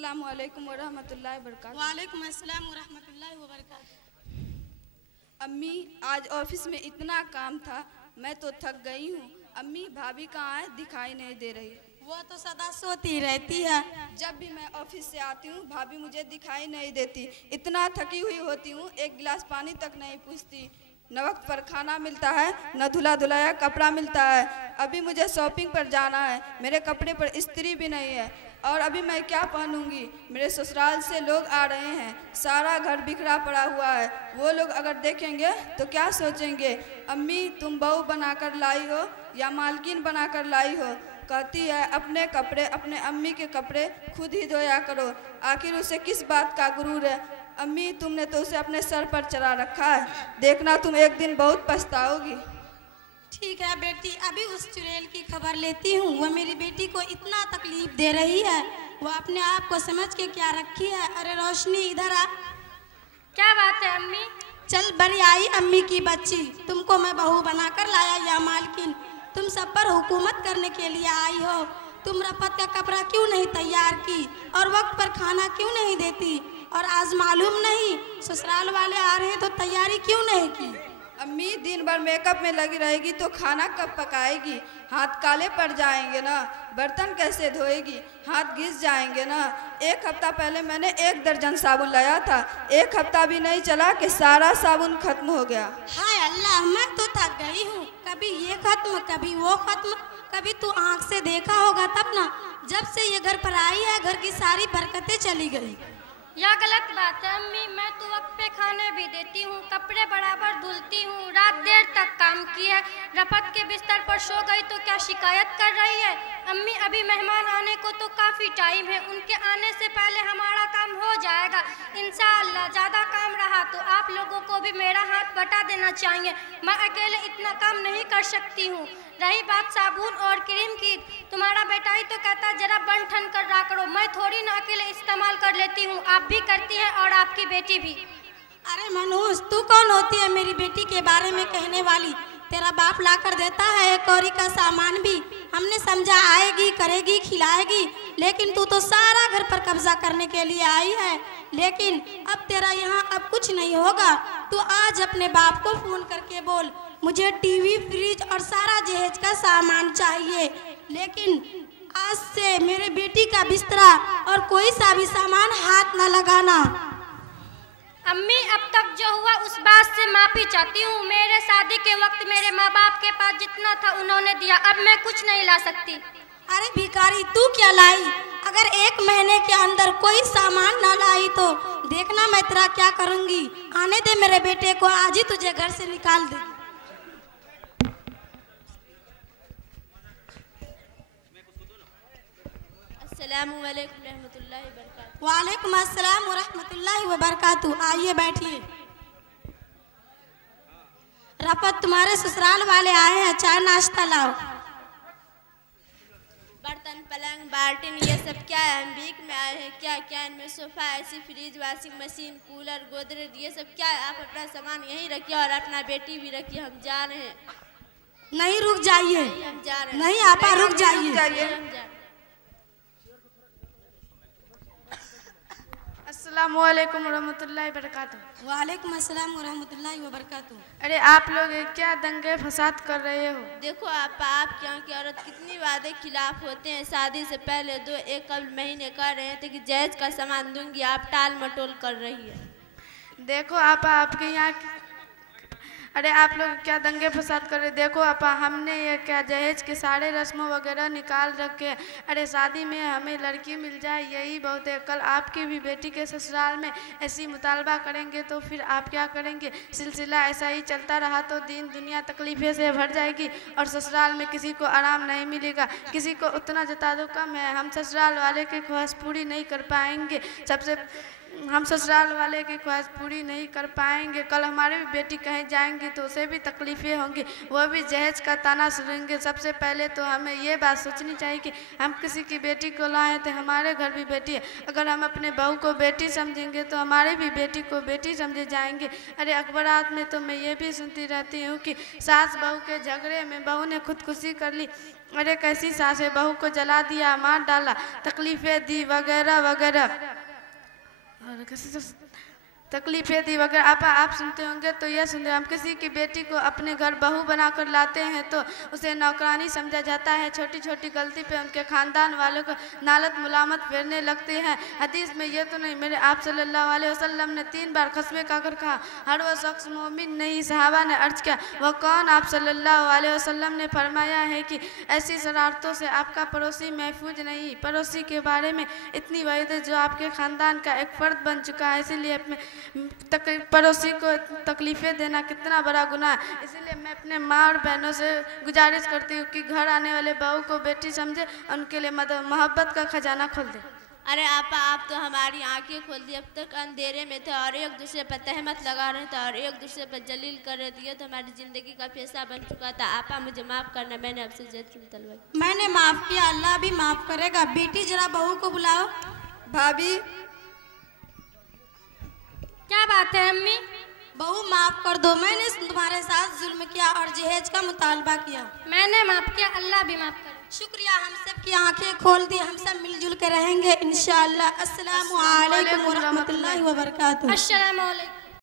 अस्सलामु अलैकुम वरहमतुल्लाहि वबरकातुहू। वालेकुम अस्सलाम वरहमतुल्लाहि वबरकातुहू। अम्मी, आज ऑफिस में इतना काम था, मैं तो थक गई हूँ। अम्मी, भाभी कहाँ है? दिखाई नहीं दे रही। वो तो सदा सोती रहती है। जब भी मैं ऑफिस से आती हूँ भाभी मुझे दिखाई नहीं देती। इतना थकी हुई होती हूँ, एक गिलास पानी तक नहीं पूछती। न वक्त पर खाना मिलता है, न धुला धुलाया कपड़ा मिलता है। अभी मुझे शॉपिंग पर जाना है, मेरे कपड़े पर इस्त्री भी नहीं है। और अभी मैं क्या पहनूंगी? मेरे ससुराल से लोग आ रहे हैं, सारा घर बिखरा पड़ा हुआ है। वो लोग अगर देखेंगे तो क्या सोचेंगे? अम्मी, तुम बहू बनाकर लाई हो या मालकिन बनाकर लाई हो? कहती है अपने कपड़े, अपने अम्मी के कपड़े खुद ही धोया करो। आखिर उसे किस बात का गुरूर है? अम्मी, तुमने तो उसे अपने सर पर चढ़ा रखा है, देखना तुम एक दिन बहुत पछताओगी। ठीक है बेटी, अभी उस चुड़ैल की खबर लेती हूँ। वो मेरी बेटी को इतना तकलीफ दे रही है, वो अपने आप को समझ के क्या रखी है। अरे रोशनी, इधर आ। क्या बात है अम्मी? चल, बड़ी आई अम्मी की बच्ची, तुमको मैं बहू बनाकर लाया या मालकिन? तुम सब पर हुकूमत करने के लिए आई हो। तुम रफत का कपड़ा क्यों नहीं तैयार की और वक्त पर खाना क्यों नहीं देती? और आज मालूम नहीं ससुराल वाले आ रहे हैं तो तैयारी क्यों नहीं की? अम्मी, दिन भर मेकअप में लगी रहेगी तो खाना कब पकाएगी? हाथ काले पड़ जाएंगे ना, बर्तन कैसे धोएगी? हाथ घिस जाएंगे ना। एक हफ्ता पहले मैंने 1 दर्जन साबुन लाया था, 1 हफ्ता भी नहीं चला कि सारा साबुन खत्म हो गया। हाय अल्लाह, मैं तो थक गई हूँ। कभी ये खत्म, कभी वो खत्म। कभी तू आँख से देखा होगा तब ना। जब से ये घर पर आई है, घर की सारी बरकतें चली गई। यह गलत बात है अम्मी। मैं तो वक्त पे खाने भी देती हूँ, कपड़े बराबर धुलती हूँ, रात देर तक काम की है। रफत के बिस्तर पर सो गई तो क्या शिकायत कर रही है? अम्मी, अभी मेहमान आने को तो काफ़ी टाइम है, उनके आने से पहले हमारा काम हो जाएगा इंशाअल्लाह। ज़्यादा काम रहा तो आप लोगों को भी मेरा हाथ बटा देना चाहिए, मैं अकेले इतना काम नहीं कर सकती हूँ। रही बात साबुन और क्रीम की, तुम्हारा बेटा ही तो कहता है जरा बन ठन कर रहा करो। मैं थोड़ी ना अकेले इस्तेमाल कर लेती हूँ, आप भी करती हैं और आपकी बेटी भी। अरे मनोज, तू कौन होती है मेरी बेटी के बारे में कहने वाली? तेरा बाप ला कर देता है एक कौड़ी का सामान भी, हमने समझा आएगी, करेगी, खिलाएगी, लेकिन तू तो सारा घर पर कब्जा करने के लिए आई है। लेकिन अब तेरा यहाँ अब कुछ नहीं होगा। तू आज अपने बाप को फोन करके बोल, मुझे टीवी, फ्रिज और सारा जहेज का सामान चाहिए, लेकिन आज से मेरे बेटी का बिस्तरा और कोई सा भी सामान हाथ न लगाना। अम्मी, अब तक जो हुआ उस बात से माफी चाहती हूँ। मेरे शादी के वक्त मेरे माँ बाप के पास जितना था उन्होंने दिया, अब मैं कुछ नहीं ला सकती। अरे भिखारी, तू क्या लाई? अगर 1 महीने के अंदर कोई सामान ना लाई तो देखना मैं तेरा क्या करूँगी। आने दे मेरे बेटे को, आज ही तुझे घर से निकाल दे। अस्सलामु अलैकुम रहमतुल्लाहि वबरकातुहू। वालेकुम अस्सलाम वरहमतुल्लाहि वबरकातुहू। आइए बैठिए। रफत, तुम्हारे ससुराल वाले आए हैं, चाय नाश्ता लाओ। बर्तन, पलंग, बाल्टीन, ये सब क्या है? हम भीख में आए हैं क्या? क्या इनमें sofa, AC, fridge, washing machine, cooler, Godrej, ये सब क्या है? आप अपना सामान यहीं रखिए और अपना बेटी भी रखिए, हम जा रहे हैं। नहीं, रुक जाइए। नहीं, हम जा रहे हैं। नहीं आपा, रुक जाइए। हम जा। अस्सलामु अलैकुम वरहमतुल्लाहि वबरकातुहू। वालेकुम अस्सलाम वरहमतुल्लाहि वबरकातुहू। अरे आप लोग क्या दंगे फसाद कर रहे हो? देखो आप यहाँ की औरत कितनी वादे खिलाफ होते हैं। शादी से पहले 1 कबल महीने कह रहे थे कि जहेज का सामान दूंगी, आप टाल मटोल कर रही है। देखो आपा, आपके यहाँ अरे आप लोग क्या दंगे फसाद कर रहे? देखो आपा, हमने ये क्या जहेज के सारे रस्मों वगैरह निकाल रखे। अरे शादी में हमें लड़की मिल जाए यही बहुत है। कल आपकी भी बेटी के ससुराल में ऐसी मुतालबा करेंगे तो फिर आप क्या करेंगे? सिलसिला ऐसा ही चलता रहा तो दिन दुनिया तकलीफ़ें से भर जाएगी और ससुराल में किसी को आराम नहीं मिलेगा। किसी को उतना जता दो कम है, हम ससुराल वाले की ख्वाहिश पूरी नहीं कर पाएंगे। सबसे हम ससुराल वाले की ख्वाहिश पूरी नहीं कर पाएंगे। कल हमारी भी बेटी कहीं जाएंगी तो उसे भी तकलीफ़ें होंगी, वो भी जहेज का ताना सुनेंगे। सबसे पहले तो हमें ये बात सोचनी चाहिए कि हम किसी की बेटी को लाएं तो हमारे घर भी बेटी है। अगर हम अपने बहू को बेटी समझेंगे तो हमारी भी बेटी को बेटी समझे जाएंगे। अरे अखबारात में तो मैं ये भी सुनती रहती हूँ कि सास बहू के झगड़े में बहू ने खुदकुशी कर ली। अरे कैसी सास है, बहू को जला दिया, मार डाला, तकलीफ़ें दी वगैरह वगैरह, और कैसे तकलीफ़ें दी वगैरह। आप सुनते होंगे तो यह सुनते, हम किसी की बेटी को अपने घर बहू बनाकर लाते हैं तो उसे नौकरानी समझा जाता है। छोटी छोटी गलती पे उनके ख़ानदान वालों को नालत मुलामत फेरने लगते हैं। हदीस में ये तो नहीं, मेरे आप सल्लल्लाहु अलैहि वसल्लम ने 3 बार खस्मे खाकर कहा, हर वो शख्स मोमिन नहीं। सहाबा ने अर्ज किया, वह कौन? आप सल्लल्लाहु अलैहि वसल्लम ने फरमाया है कि ऐसी शरारतों से आपका पड़ोसी महफूज नहीं। पड़ोसी के बारे में इतनी वईद है जो आपके ख़ानदान का एक फ़र्द बन चुका है, इसीलिए अपने पड़ोसी को तकलीफ़ें देना कितना बड़ा गुनाह है। इसीलिए मैं अपने माँ और बहनों से गुजारिश करती हूँ कि घर आने वाले बहू को बेटी समझे, उनके लिए मोहब्बत का खजाना खोल दे। अरे आपा, आप तो हमारी आंखें खोल दी। अब तक अंधेरे में थे और एक दूसरे पर तहमत लगा रहे थे और एक दूसरे पर जलील कर रहे थे। तो हमारी ज़िंदगी का फैसला बन चुका था। आपा मुझे माफ़ करना, मैंने आपसे जिद की तलवाई। मैंने माफ़ किया, अल्लाह भी माफ़ करेगा। बेटी जरा बहू को बुलाओ। भाभी क्या बात है अम्मी? बहू माफ़ कर दो, मैंने तुम्हारे साथ जुल्म किया और जहेज का मुतालबा किया। मैंने माफ़ किया, अल्लाह भी माफ़ करे। शुक्रिया, हम सब की आंखें खोल दी। हम सब मिलजुल के रहेंगे इंशाअल्लाह। अस्सलामु अलैकुम व रहमतुल्लाहि व बरकातुहू। अस्सलामु अलैकुम।